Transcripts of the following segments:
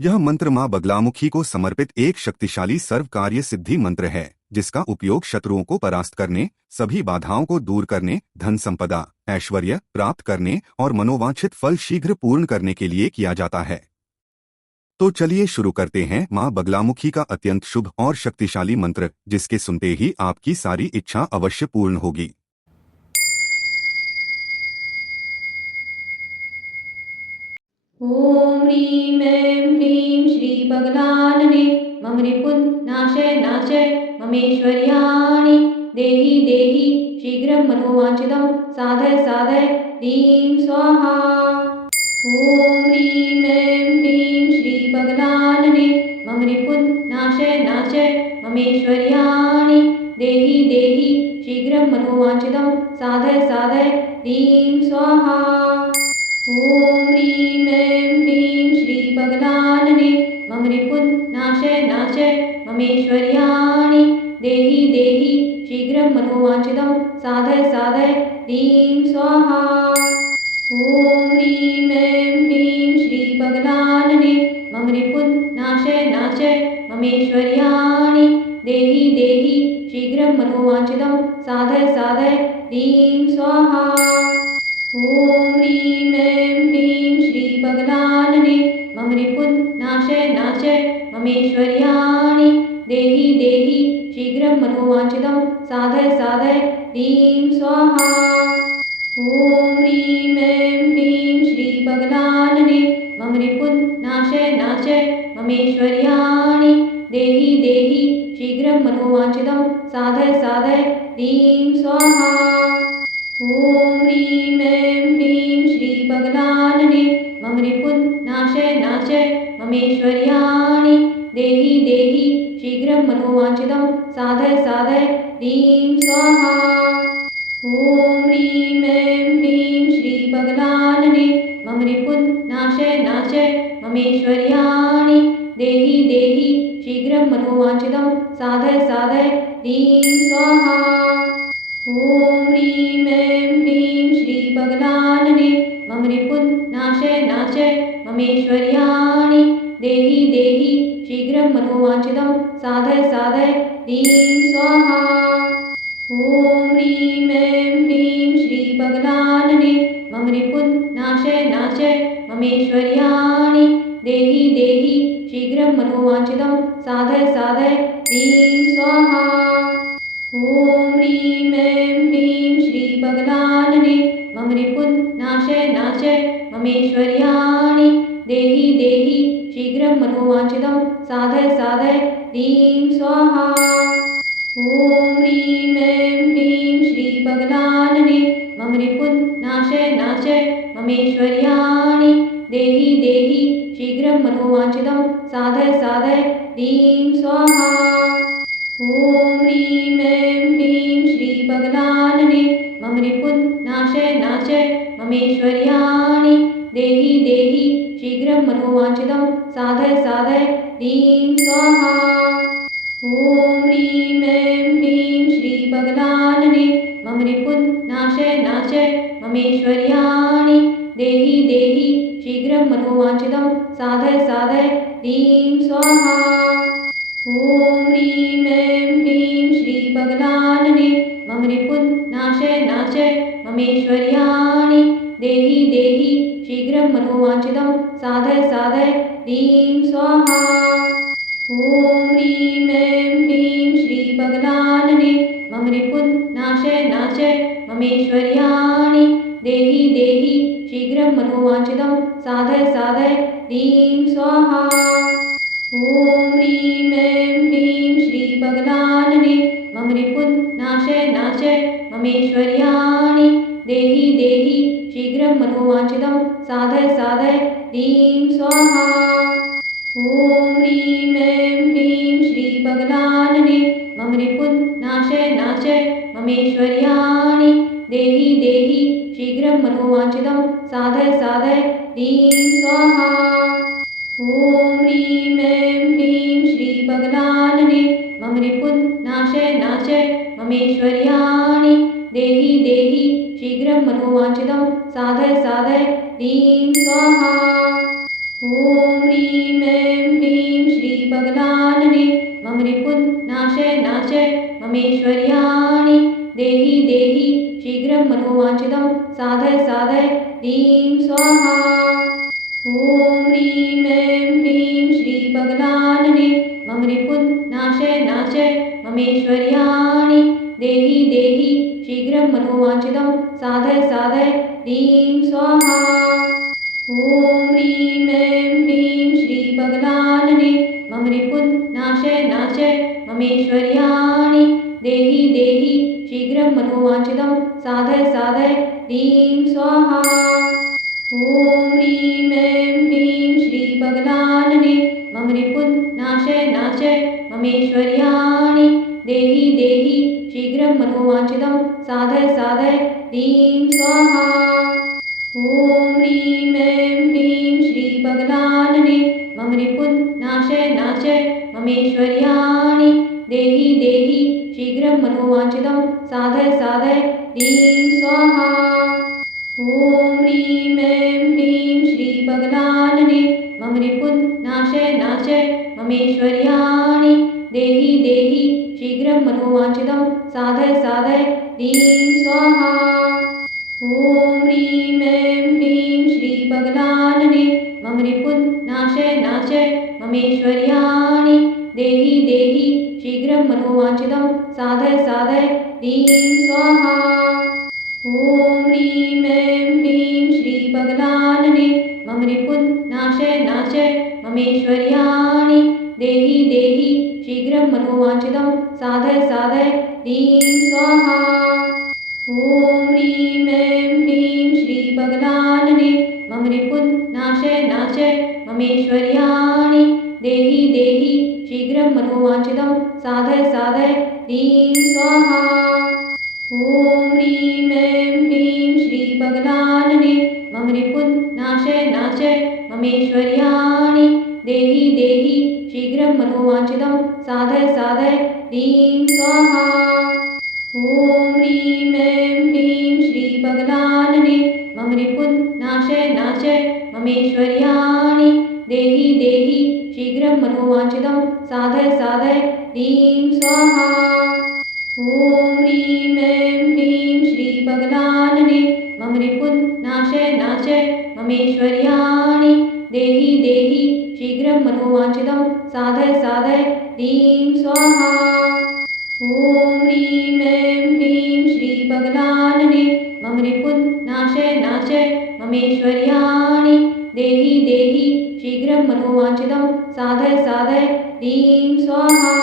यह मंत्र मां बगलामुखी को समर्पित एक शक्तिशाली सर्व कार्य सिद्धि मंत्र है, जिसका उपयोग शत्रुओं को परास्त करने, सभी बाधाओं को दूर करने, धन संपदा, ऐश्वर्य प्राप्त करने और मनोवांछित फल शीघ्र पूर्ण करने के लिए किया जाता है। तो चलिए शुरू करते हैं मां बगलामुखी का अत्यंत शुभ और शक्तिशाली मंत्र, जिसके सुनते ही आपकी सारी इच्छा अवश्य पूर्ण होगी। ॐ ह्रीं ऐं ह्रीं श्री बगलानने मम रिपुन्नाशय नाशय ममेश्वर्याणि देहि देहि शीघ्रं मनोवाञ्छितं साधय साधय ह्रीं स्वाहा। ॐ ह्रीं ऐं ह्रीं श्री बगलानने मम रिपुन्नाशय नाशय ममेश्वर्याणि देहि देहि शीघ्रं मनोवाञ्छितं साधय साधय ह्रीं स्वाहा। ॐ ह्रीं ऐं ह्रीं श्री बगलानने मम रिपुन्नाशय नाशय ममेश्वर्याणि देहि देहि शीघ्रं मनोवाञ्छितं साधय साधय ह्रीं स्वाहा। ॐ ह्रीं ऐं ह्रीं श्री बगलानने मम रिपुन्नाशय नाशय ममेश्वर्याणि देहि देहि शीघ्रं मनोवाञ्छितं साधय साधय ह्रीं स्वाहा। ॐ ह्रीं ऐं ह्रीं श्री बगलानने मम रिपुन्नाशय नाशय ममेश्वर्याणि देहि देहि शीघ्रं मनोवाञ्छितं साधय साधय ह्रीं स्वाहा। ॐ ह्रीं ऐं ह्रीं श्री बगलानने मम रिपुन्नाशय नाशय ममेश्वर्याणि देहि देहि शीघ्रं मनोवाञ्छितं साधय साधय ह्रीं स्वाहा। ॐ ह्रीं ऐं ह्रीं श्री बगलानने मम रिपुन्नाशय नाशय ममेश्वर्याणि देहि देहि शीघ्रं मनोवाञ्छितं साधय साधय ह्रीं स्वाहा। ॐ ह्रीं ऐं ह्रीं श्री बगलानने मम रिपुन्नाशय नाशय ममेश्वर्याणि देहि देहि शीघ्रं मनोवाञ्छितं साधय साधय ह्रीं स्वाहा। ॐ ह्रीं ऐं ह्रीं श्री बगलानने मम रिपुन्नाशय नाशय ममेश्वर्याणि देहि देहि शीघ्रं मनोवाञ्छितं साधय साधय ह्रीं स्वाहा। ॐ ह्रीं ऐं ह्रीं श्री बगलानने मम रिपुन्नाशय नाशय ममेश्वर्याणि देहि देहि शीघ्रं मनोवाञ्छितं साधय साधय ह्रीं स्वाहा। ॐ ह्रीं ऐं ह्रीं श्री बगलानने मम रिपुन्नाशय नाशय ममेश्वर्याणि देहि देहि शीघ्रं मनोवाञ्छितं साधय साधय ह्रीं स्वाहा। ॐ ह्रीं ऐं ह्रीं श्री बगलानने मम रिपुन्नाशय नाशय ममेश्वर्याणि देहि देहि शीघ्रं मनोवाञ्छितं साधय साधय ह्रीं स्वाहा। ॐ ह्रीं ऐं ह्रीं श्री बगलानने मम रिपुन्नाशय नाशय ममेश्वर्याणि देहि देहि शीघ्रं मनोवाञ्छितं साधय साधय ह्रीं स्वाहा। ॐ ह्रीं ऐं ह्रीं श्री बगलानने मम रिपुन्नाशय नाशय ममेश्वर्याणि देहि देहि शीघ्रं मनोवाञ्छितं साधय साधय ह्रीं स्वाहा। ॐ ह्रीं ऐं ह्रीं श्री बगलानने मम रिपुन्नाशय नाशय ममेश्वर्याणि देहि देहि शीघ्रं मनोवाञ्छितं साधय साधय ह्रीं स्वाहा। ॐ ह्रीं ऐं ह्रीं श्री बगलानने मम रिपुन्नाशय नाशय ममेश्वर्याणि देहि देहि शीघ्रं मनोवाञ्छितं साधय साधय ह्रीं स्वाहा। ॐ ह्रीं ऐं ह्रीं श्री बगलानने मम रिपुन्नाशय नाशय ममेश्वर्याणि देहि देहि शीघ्रं मनोवाञ्छितं साधय साधय ह्रीं स्वाहा। ॐ ह्रीं ऐं ह्रीं श्री बगलानने मम रिपुन्नाशय नाशय ममेश्वर्याणि देहि देहि शीघ्रं मनोवाञ्छितं साधय साधय ह्रीं स्वाहा। ॐ ह्रीं ऐं ह्रीं श्री बगलानने मम रिपुन्नाशय नाशय ममेश्वर्याणि देहि देहि शीघ्रं मनोवाञ्छितं साधय साधय ह्रीं स्वाहा। ॐ ह्रीं ऐं ममेश्वर्याणि देहि देहि शीघ्रं मनोवाञ्छितं साधय साधय ह्रीं स्वाहा। ॐ ह्रीं ऐं ह्रीं श्रीबगलानने मम रिपुन्नाशय नाशय ममेश्वर्याणि देहि देहि शीघ्रं मनोवाञ्छितं साधय साधय ह्रीं स्वाहा। ॐ ह्रीं ऐं ह्रीं श्रीबगलानने मम रिपुन्नाशय नाशय ममेश्वर्याणि देहि देहि शीघ्रं मनोवाञ्छितं साधय साधय ह्रीं स्वाहा। ॐ ह्रीं ऐं ह्रीं श्रीबगलानने मम रिपुन्नाशय नाशय ममेश्वर्याणि देहि देहि शीघ्रं मनोवाञ्छितं साधय साधय ह्रीं स्वाहा। ॐ ह्रीं ऐं ह्रीं श्रीबगलानने मम रिपुन्नाशय नाशय ममेश्वर्याणि देहि देहि शीघ्रं मनोवाञ्छितं साधय साधय ह्रीं स्वाहा। ॐ ह्रीं ऐं ह्रीं श्रीबगलानने मम रिपुन्नाशय नाशय ममेश्वर्याणि देहि देहि शीघ्रं मनोवाञ्छितं साधय साधय ह्रीं स्वाहा। ॐ ह्रीं ऐं ह्रीं श्रीबगलानने मम रिपुन्नाशय नाशय ममेश्वर्याणि देहि देहि शीघ्रं मनोवाञ्छितं साधय साधय ह्रीं स्वाहा। ॐ ह्रीं ऐं ह्रीं श्रीबगलानने मम रिपुन्नाशय नाशय ममेश्वर्याणि देहि देहि शीघ्रं मनोवाञ्छितं साधय साधय ह्रीं स्वाहा। ॐ ह्रीं ऐं ह्रीं श्रीबगलानने मम रिपुन्नाशय नाशय ममेश्वर्याणि देहि देहि शीघ्रं मनोवाञ्छितं साधय साधय ह्रीं स्वाहा। ॐ ह्रीं ऐं ह्रीं श्रीबगलानने मम रिपुन्नाशय नाशय ममेश्वर्याणि देहि देहि शीघ्रं मनोवाञ्छितं साधय साधय ह्रीं स्वाहा। ॐ ह्रीं ऐं ह्रीं श्रीबगलानने मम रिपुन्नाशय नाशय ममेश्वर्याणि देहि देहि शीघ्रं मनोवाञ्छितं साधय साधय ह्रीं स्वाहा। ॐ ह्रीं ऐं ह्रीं श्रीबगलानने मम रिपुन्नाशय नाशय ममेश्वर्याणि देहि देहि शीघ्रं मनोवाञ्छितं साधय साधय ह्रीं स्वाहा। ॐ ह्रीं ऐं ह्रीं श्रीबगलानने मम रिपुन्नाशय नाशय ममेश्वर्याणि देहि देहि शीघ्रं मनोवाञ्छितं साधय साधय ह्रीं स्वाहा।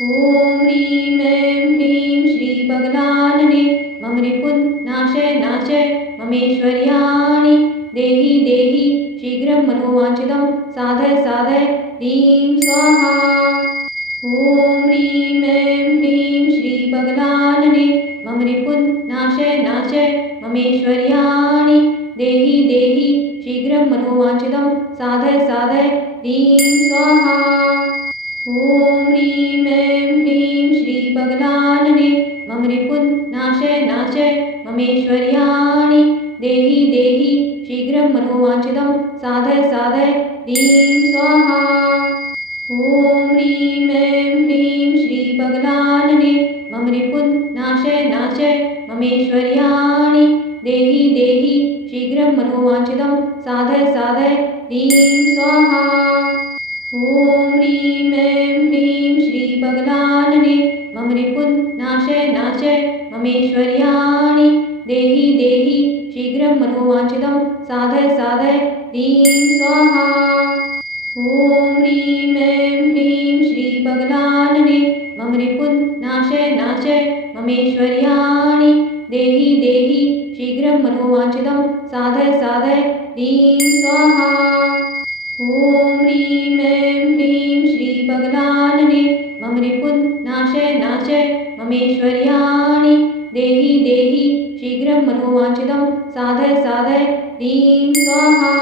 ॐ ह्रीं ऐं ह्रीं श्रीबगलानने मम रिपुन्नाशय नाशय ममेश्वर्याणि देहि देहि शीघ्रं मनोवाञ्छितं साधय साधय ह्रीं स्वाहा। ॐ ह्रीं ऐं ह्रीं श्रीबगलानने मम रिपुन्नाशय नाशय ममेश्वर्याणि देहि देहि शीघ्रं मनोवाञ्छितं साधय साधय ह्रीं स्वाहा। ॐ ह्रीं ऐं ह्रीं श्रीबगलानने मम रिपुन्नाशय नाशय ममेश्वर्याणि देहि देहि शीघ्रं मनोवाञ्छितं साधय साधय ह्रीं स्वाहा। ॐ ह्रीं ऐं ह्रीं श्रीबगलानने मम रिपुन्नाशय नाशय ममेश्वर्याणि देहि देहि शीघ्रं मनोवाञ्छितं साधय साधय ह्रीं स्वाहा। ॐ ह्रीं ऐं ह्रीं श्रीबगलानने मम रिपुन्नाशय नाशय ममेश्वर्याणि देहि देहि शीघ्रं मनोवाञ्छितं साधय साधय ह्रीं स्वाहा। ॐ ह्रीं ऐं ह्रीं श्रीबगलानने मम रिपुन्नाशय नाशय ममेश्वर्याणि देहि देहि शीघ्रं मनोवाञ्छितं साधय साधय ह्रीं स्वाहा। ॐ ह्रीं ऐं ह्रीं श्रीबगलानने मम रिपुन्नाशय नाशय ममेश्वर्याणि देहि देहि शीघ्रं मनोवाञ्छितं साधय साधय ह्रीं स्वाहा।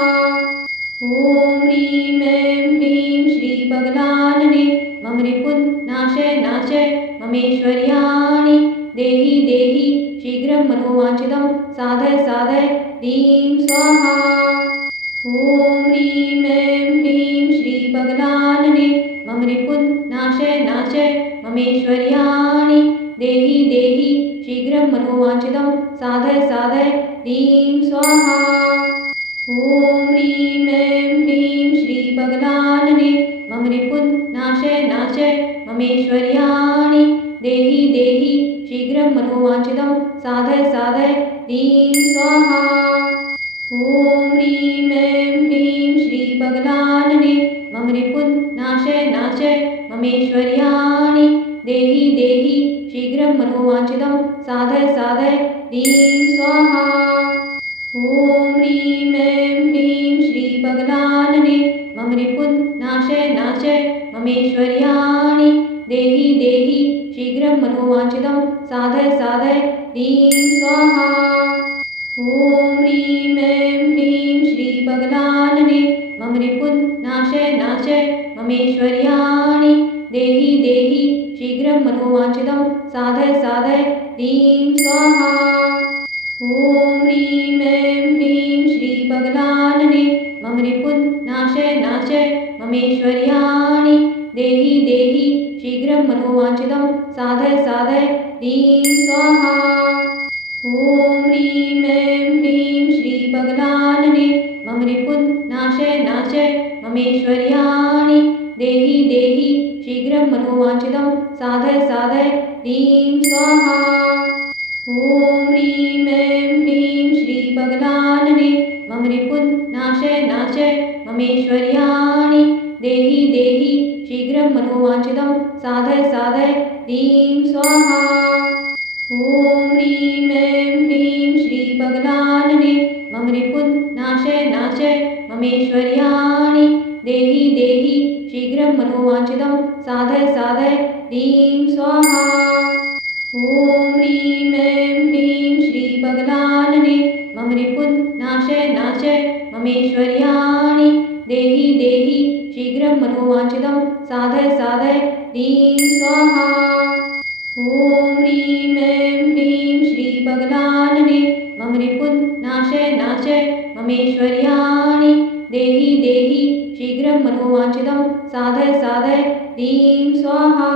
ॐ ह्रीं ऐं ह्रीं श्रीबगलानने मम रिपुन्नाशय नाशय ममेश्वर्याणि देहि देहि शीघ्रं मनोवाञ्छितं साधय साधय ह्रीं स्वाहा। ॐ ह्रीं ऐं ह्रीं श्रीबगलानने मम रिपुन्नाशय नाशय ममेश्वर्याणि श्रीबगलानने मम रिपुन् नाशय नाशय ममेश्वर्याणि देहि देहि शीघ्रं मनोवाञ्छितं साधय साधय ह्रीं स्वाहा। ॐ ह्रीं ऐं ह्रीं श्रीबगलानने मम रिपुन् नाशय नाशय ममेश्वर्याणि देहि देहि शीघ्रं मनोवाञ्छितं साधय साधय ह्रीं स्वाहा। ॐ ह्रीं ऐं ह्रीं श्रीबगलानने मम रिपुन् नाशय नाशय ममेश्वर्याणि देहि देहि शीघ्रं मनोवाञ्छितं साधय साधय ह्रीं स्वाहा। ॐ ह्रीं ऐं ह्रीं श्रीबगलानने मम रिपुन् नाशय नाशय ममेश्वर्याणि देहि देहि शीघ्रं मनोवाञ्छितं साधय साधय ह्रीं स्वाहा। ॐ ह्रीं ऐं ह्रीं श्रीबगलानने मम रिपुन् नाशय नाशय ममेश्वर्याणि देहि देहि शीघ्रं मनोवाञ्छितं साधय साधय ह्रीं स्वाहा। ॐ ह्रीं ऐं ह्रीं श्रीबगलानने मम रिपुन् नाशय नाशय ममेश्वर्याणि देहि देहि शीघ्रं मनोवाञ्छितं साधय साधय ह्रीं स्वाहा। ॐ ह्रीं ऐं ह्रीं श्रीबगलानने मम रिपुन् नाशय नाशय ममेश्वर्याणि देहि देहि शीघ्रं मनोवाञ्छितं साधय साधय ह्रीं स्वाहा। ॐ ह्रीं ऐं ह्रीं श्रीबगलानने मम रिपुन् नाशय नाशय ममेश्वर्याणि देहि देहि शीघ्रं मनोवाञ्छितं साधय साधय ह्रीं स्वाहा। ॐ ह्रीं ऐं ह्रीं श्रीबगलानने मम रिपुन् नाशय नाशय ममेश्वर्याणि देहि देहि शीघ्रं मनोवाञ्छितं साधय साधय ह्रीं स्वाहा। ॐ ह्रीं ऐं ह्रीं श्रीबगलानने मम रिपुन् नाशय नाशय ममेश्वर्याणि देहि देहि शीघ्रं मनोवाञ्छितं साधय साधय ह्रीं स्वाहा।